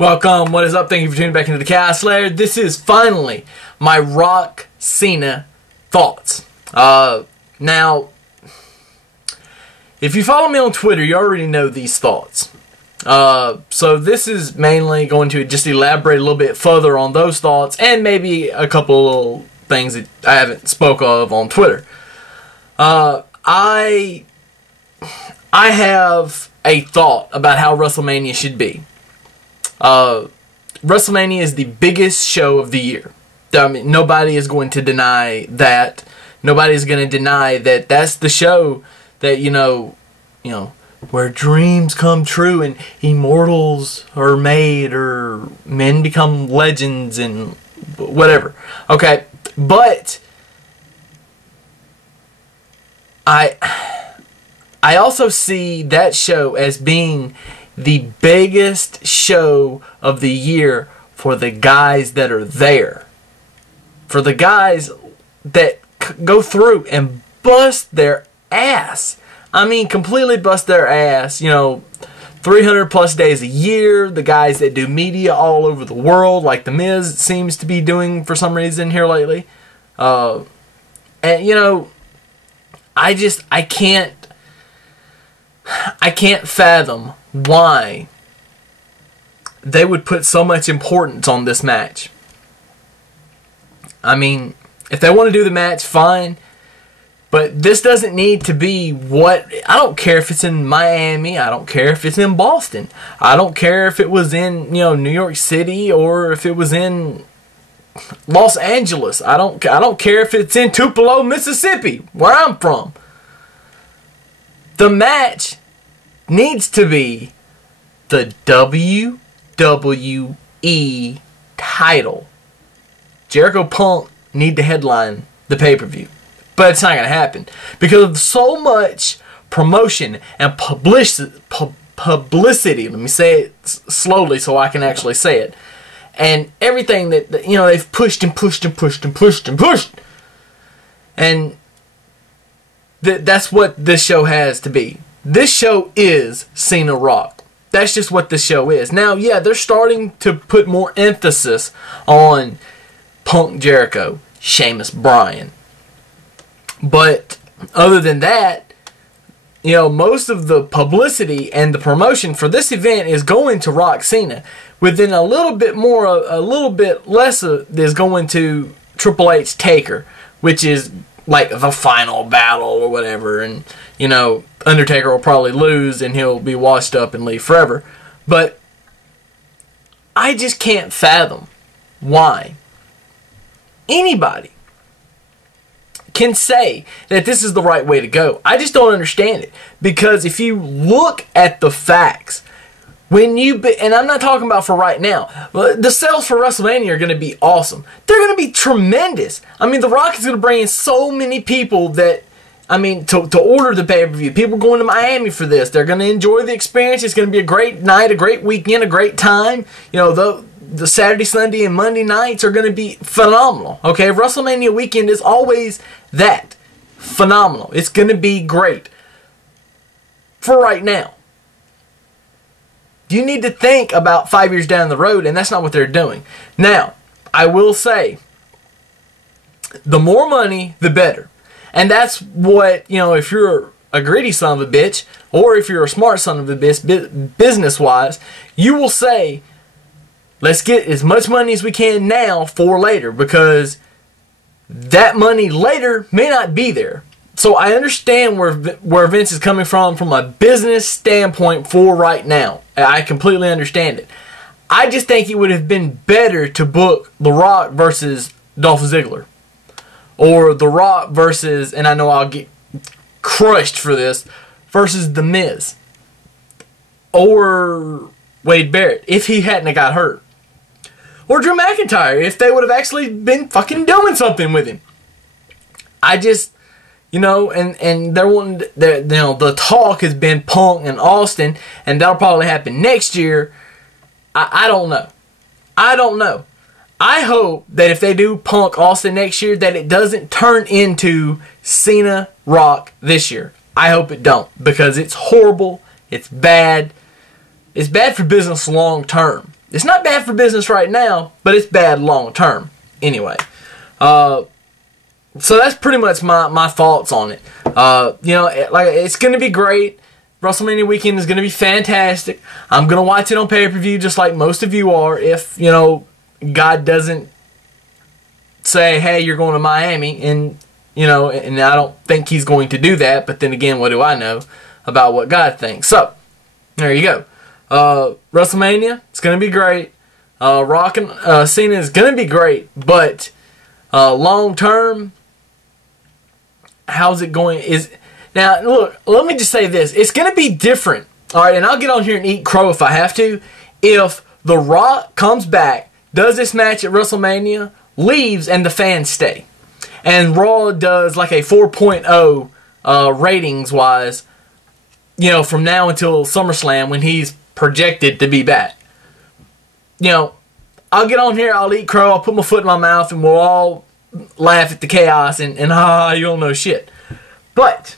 Welcome, what is up? Thank you for tuning back into the Chaos Lair. This is finally my Rock Cena thoughts. Now, if you follow me on Twitter, you already know these thoughts. So this is mainly going to just elaborate a little bit further on those thoughts and maybe a couple little things that I haven't spoke of on Twitter. I have a thought about how WrestleMania should be. WrestleMania is the biggest show of the year. I mean, nobody is going to deny that. Nobody is going to deny that that's the show that, you know, where dreams come true and immortals are made or men become legends and whatever. Okay, but I also see that show as being the biggest show of the year for the guys that are there. For the guys that go through and bust their ass. I mean, completely bust their ass. 300 plus days a year. The guys that do media all over the world, like The Miz seems to be doing for some reason here lately. And, I can't fathom why they would put so much importance on this match. I mean, if they want to do the match, fine. But this doesn't need to be what... I don't care if it's in Miami. I don't care if it's in Boston. I don't care if it was in, New York City or if it was in Los Angeles. I don't care if it's in Tupelo, Mississippi, where I'm from. The match needs to be the WWE title. Jericho Punk need to headline the pay-per-view. But it's not going to happen. Because of so much promotion and publicity. Let me say it slowly so I can actually say it. And everything that they've pushed and pushed and pushed and pushed and pushed. And that's what this show has to be. This show is Cena Rock. That's just what this show is. Now, yeah, they're starting to put more emphasis on Punk Jericho, Sheamus Bryan. But other than that, most of the publicity and the promotion for this event is going to Rock Cena. Within a little bit less is going to Triple H Taker, which is like the final battle or whatever. And, Undertaker will probably lose and he'll be washed up and leave forever. But I just can't fathom why anybody can say that this is the right way to go. I just don't understand it. Because if you look at the facts, and I'm not talking about for right now, the sales for WrestleMania are going to be awesome. They're going to be tremendous. I mean, The Rock is going to bring in so many people that, to order the pay-per-view. People going to Miami for this. They're going to enjoy the experience. It's going to be a great night, a great weekend, a great time. The Saturday, Sunday, and Monday nights are going to be phenomenal. Okay, WrestleMania weekend is always that. Phenomenal. It's going to be great. For right now. You need to think about 5 years down the road, and that's not what they're doing. Now, I will say, the more money, the better. And that's what, if you're a greedy son of a bitch, or if you're a smart son of a bitch, business-wise, you will say, let's get as much money as we can now for later, because that money later may not be there. So I understand where Vince is coming from a business standpoint for right now. I completely understand it. I just think it would have been better to book The Rock versus Dolph Ziggler. Or The Rock versus, and I know I'll get crushed for this, versus The Miz. Or Wade Barrett, if he hadn't got hurt. Or Drew McIntyre, if they would have actually been fucking doing something with him. I just, and they're wanting, the talk has been Punk and Austin, and that'll probably happen next year. I don't know. I hope that if they do Punk Austin next year, that it doesn't turn into Cena Rock this year. I hope it don't, because it's horrible. It's bad. It's bad for business long term. It's not bad for business right now, but it's bad long term. Anyway, so that's pretty much my thoughts on it. It's going to be great. WrestleMania weekend is going to be fantastic. I'm going to watch it on pay-per-view just like most of you are. If, God doesn't say, hey, you're going to Miami, and I don't think he's going to do that. But then again, what do I know about what God thinks? So, there you go. WrestleMania, it's going to be great. Rock and Cena is going to be great, but long term, how's it going? Now look, let me just say this: it's going to be different. All right, and I'll get on here and eat crow if I have to. If The Rock comes back, does this match at WrestleMania, leaves, and the fans stay, and Raw does like a 4.0 ratings wise, from now until SummerSlam when he's projected to be back. I'll get on here, I'll eat crow, I'll put my foot in my mouth, and we'll all laugh at the chaos and you don't know shit. But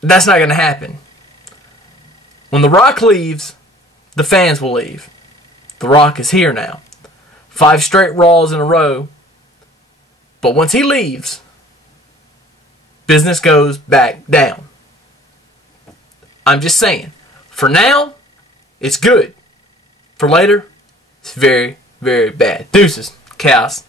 that's not going to happen. When The Rock leaves, the fans will leave. The Rock is here now. 5 straight Raws in a row. But once he leaves, business goes back down. I'm just saying. For now, it's good. For later, it's very, very bad. Deuces. Chaos.